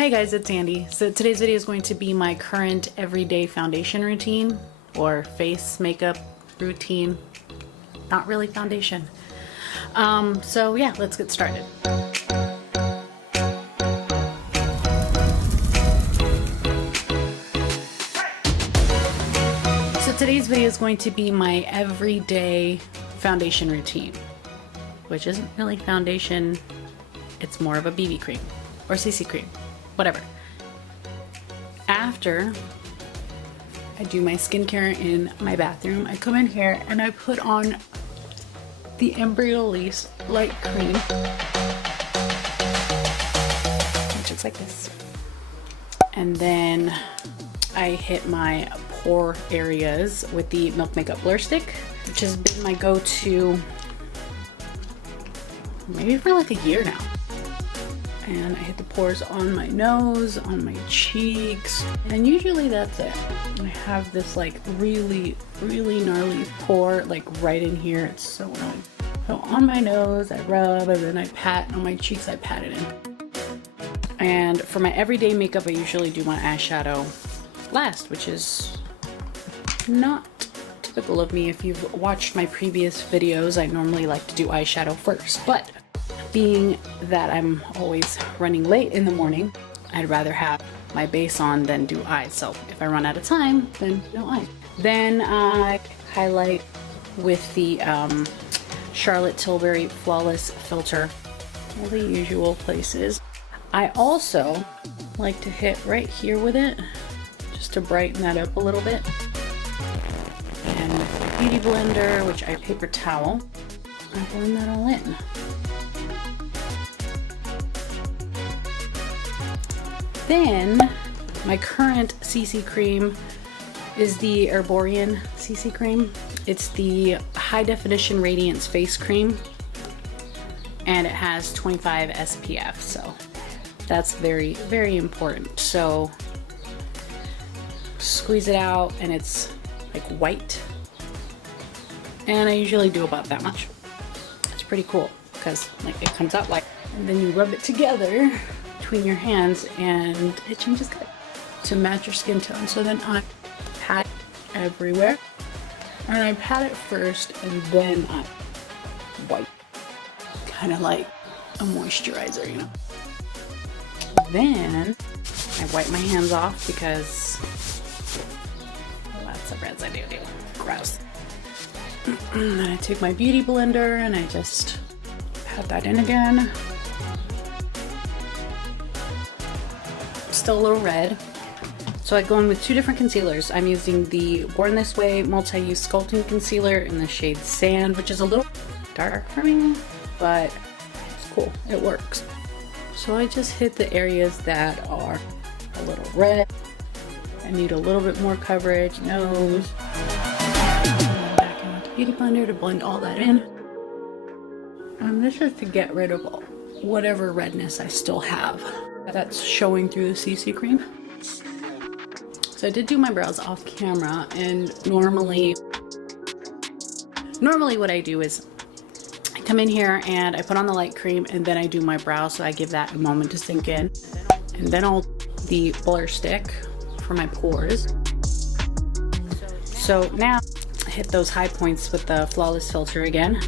Hey guys, it's Sandy. So today's video is going to be my current everyday foundation routine or face makeup routine. Not really foundation. So yeah, let's get started. So today's video is going to be my everyday foundation routine, which isn't really foundation. It's more of a BB cream or CC cream. Whatever. After I do my skincare in my bathroom, I come in here and I put on the Embryolisse light cream, which looks like this. And then I hit my pore areas with the Milk Makeup Blur Stick, which has been my go-to maybe for like a year now. And I hit the pores on my nose, on my cheeks, and usually that's it. I have this like really gnarly pore like right in here. It's so annoying. So on my nose I rub, and then I pat on my cheeks, I pat it in. And for my everyday makeup I usually do my eyeshadow last, which is not typical of me. If you've watched my previous videos, I normally like to do eyeshadow first, but being that I'm always running late in the morning, I'd rather have my base on than do eyes. So if I run out of time, then no eyes. Then I highlight with the Charlotte Tilbury Flawless Filter, all the usual places. I also like to hit right here with it, just to brighten that up a little bit. And with my beauty blender, which I paper towel, I blend that all in. Then my current CC cream is the Herborian CC cream. It's the High Definition Radiance Face Cream, and it has 25 SPF, so that's very important. So squeeze it out and it's like white, and I usually do about that much. It's pretty cool because like it comes out like, and then you rub it together between your hands and it changes color to match your skin tone. So then I pat everywhere, and I pat it first and then I wipe, kind of like a moisturizer, you know. Then I wipe my hands off because lots of residue. Gross. Then I take my beauty blender and I just pat that in again. Still a little red, so I go in with two different concealers. I'm using the Born This Way Multi-Use Sculpting Concealer in the shade Sand, which is a little dark for me, but it's cool, it works. So I just hit the areas that are a little red. I need a little bit more coverage, nose. Back in with the beauty blender to blend all that in. This is to get rid of whatever redness I still have that's showing through the CC cream. So I did do my brows off camera, and normally what I do is I come in here and I put on the light cream and then I do my brows, so I give that a moment to sink in, and then I'll the blur stick for my pores. So now I hit those high points with the Flawless Filter again.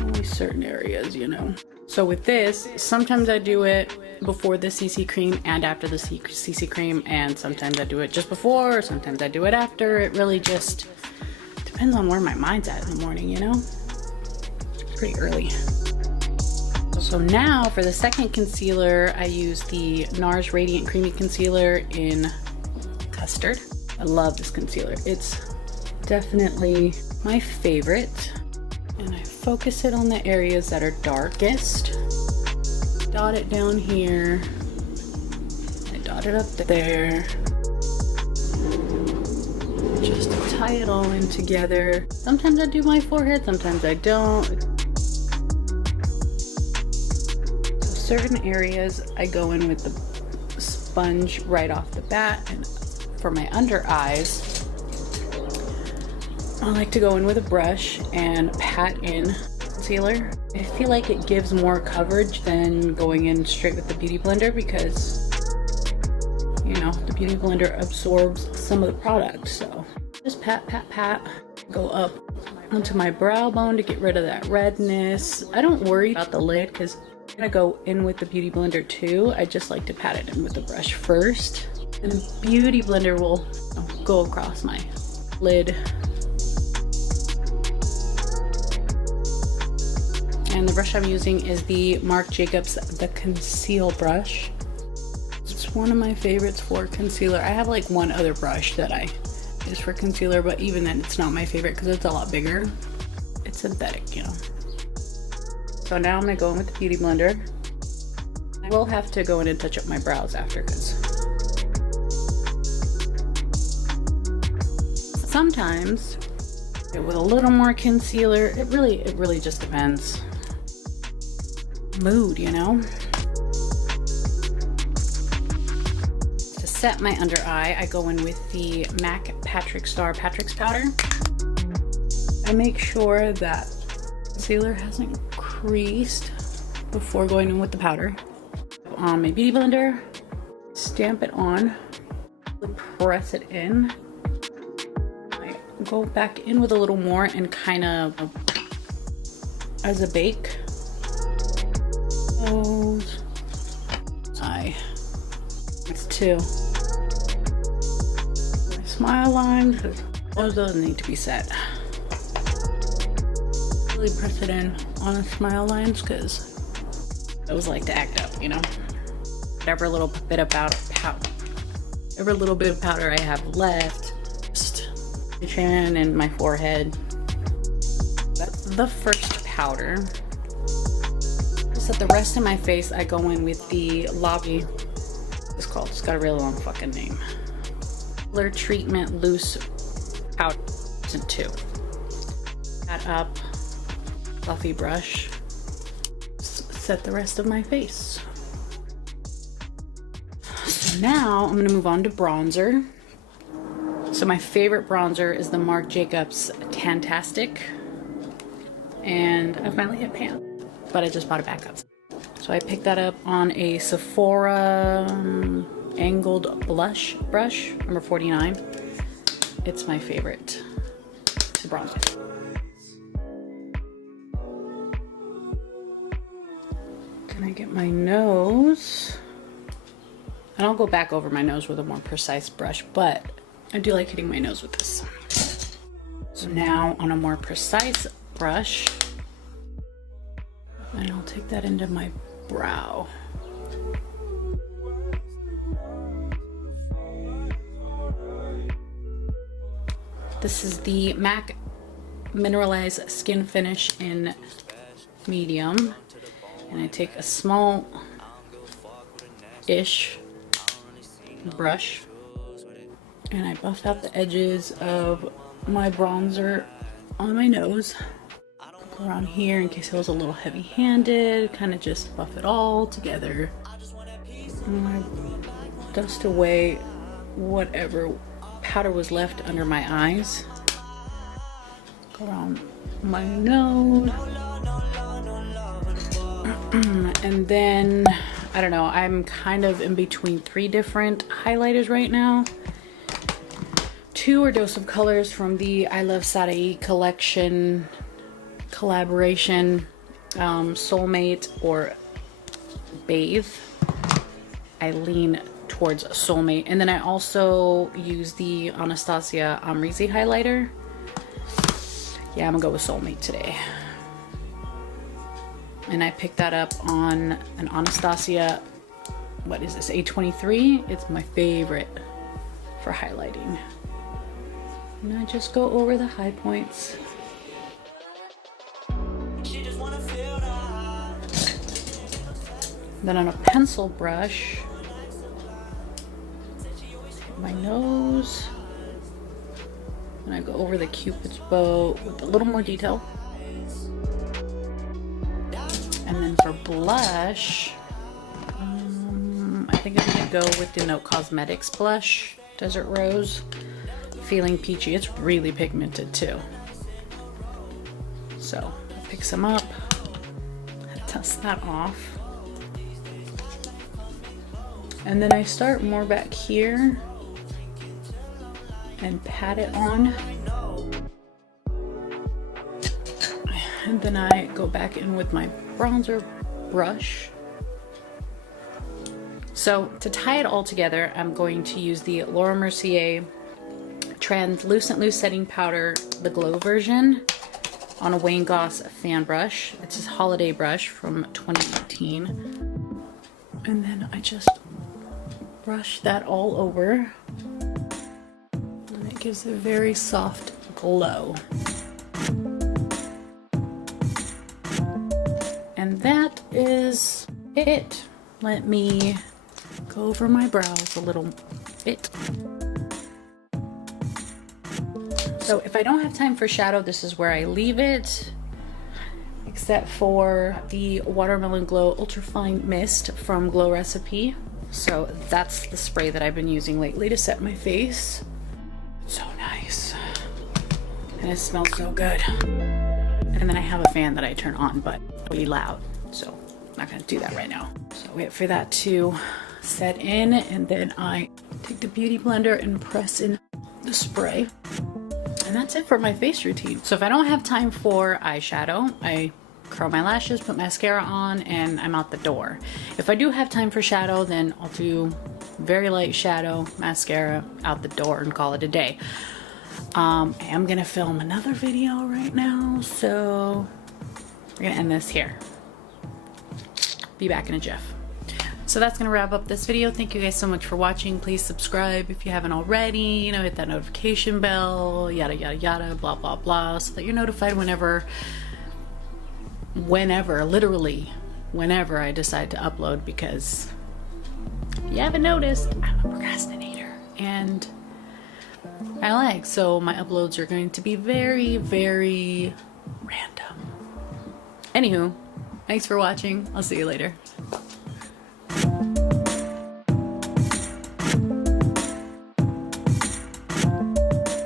Only certain areas, you know. So with this, sometimes I do it before the CC cream and after the CC cream, and sometimes I do it just before, or sometimes I do it after. It really just depends on where my mind's at in the morning, you know? It's pretty early. So now for the second concealer, I use the NARS Radiant Creamy Concealer in Custard. I love this concealer. It's definitely my favorite. And I focus it on the areas that are darkest. Dot it down here. I dot it up there. Just to tie it all in together. Sometimes I do my forehead, sometimes I don't. So certain areas I go in with the sponge right off the bat, and for my under eyes, I like to go in with a brush and pat in concealer. I feel like it gives more coverage than going in straight with the beauty blender because you know, the Beauty Blender absorbs some of the product. So just pat, pat, pat, go up onto my brow bone to get rid of that redness. I don't worry about the lid because I'm gonna go in with the Beauty Blender too. I just like to pat it in with the brush first. And the Beauty Blender will go across my lid. And the brush I'm using is the Marc Jacobs The Conceal brush. It's one of my favorites for concealer. I have like one other brush that I use for concealer, but even then it's not my favorite because it's a lot bigger. It's synthetic, you know. So now I'm gonna go in with the Beauty Blender. I will have to go in and touch up my brows after because sometimes with a little more concealer, it really just depends. Mood, you know. To set my under eye, I go in with the MAC Patrick Star Patrick's powder. I make sure that concealer hasn't creased before going in with the powder. On my Beauty Blender, stamp it on, press it in. I go back in with a little more and kind of as a bake. It's two. My smile lines, those doesn't need to be set. Really press it in on the smile lines because I always like to act up, you know. Whatever little bit of powder I have left, just my chin and my forehead. That's the first powder. Just at the rest of my face, I go in with the Lobby. It's called. It's got a really long fucking name. Color Treatment Loose Powder. Isn't two. Add up. Fluffy brush. Set the rest of my face. So now I'm gonna move on to bronzer. So my favorite bronzer is the Marc Jacobs Tantastic. And I finally hit pan, but I just bought it back up. So I picked that up on a Sephora angled blush brush, number 49. It's my favorite bronzer. Can I get my nose? And I'll go back over my nose with a more precise brush, but I do like hitting my nose with this. So now on a more precise brush, and I'll take that into my brow. This is the MAC Mineralized Skin Finish in medium. And I take a small-ish brush and I buff out the edges of my bronzer on my nose. Go around here in case I was a little heavy-handed, kind of just buff it all together. And I dust away whatever powder was left under my eyes. Go around my nose. And then, I don't know, I'm kind of in between 3 different highlighters right now. 2 are Dose of Colors from the I Love Sadie collection, collaboration, Soulmate or Bathe. I lean towards Soulmate. And then I also use the Anastasia Amrezy highlighter. Yeah, I'm gonna go with Soulmate today. And I picked that up on an Anastasia, what is this, A23? It's my favorite for highlighting. And I just go over the high points. Then on a pencil brush, hit my nose. And I go over the Cupid's bow with a little more detail. And then for blush, I think I'm gonna go with the Note Cosmetics blush, Desert Rose. Feeling Peachy. It's really pigmented too. So I pick some up, dust that off. And then I start more back here and pat it on. And then I go back in with my bronzer brush. So to tie it all together, I'm going to use the Laura Mercier Translucent Loose Setting Powder, the Glow version, on a Wayne Goss fan brush. It's his holiday brush from 2018. And then I just brush that all over. And it gives a very soft glow. And that is it. Let me go over my brows a little bit. So if I don't have time for shadow, this is where I leave it, except for the Watermelon Glow Ultrafine Mist from Glow Recipe. So that's the spray that I've been using lately to set my face. So nice. And it smells so good. And then I have a fan that I turn on, but it'll be loud, so I'm not gonna do that right now. So wait for that to set in, and then I take the Beauty Blender and press in the spray. And that's it for my face routine. So if I don't have time for eyeshadow, I curl my lashes, put mascara on, and I'm out the door. If I do have time for shadow, then I'll do very light shadow, mascara, out the door, and call it a day. I am gonna film another video right now, so we're gonna end this here. Be back in a jiff. So that's gonna wrap up this video. Thank you guys so much for watching. Please subscribe if you haven't already, you know, hit that notification bell, yada yada yada, blah blah blah, so that you're notified whenever, literally whenever I decide to upload, because if you haven't noticed, I'm a procrastinator and I like, so my uploads are going to be very, very random. Anywho, thanks for watching. I'll see you later.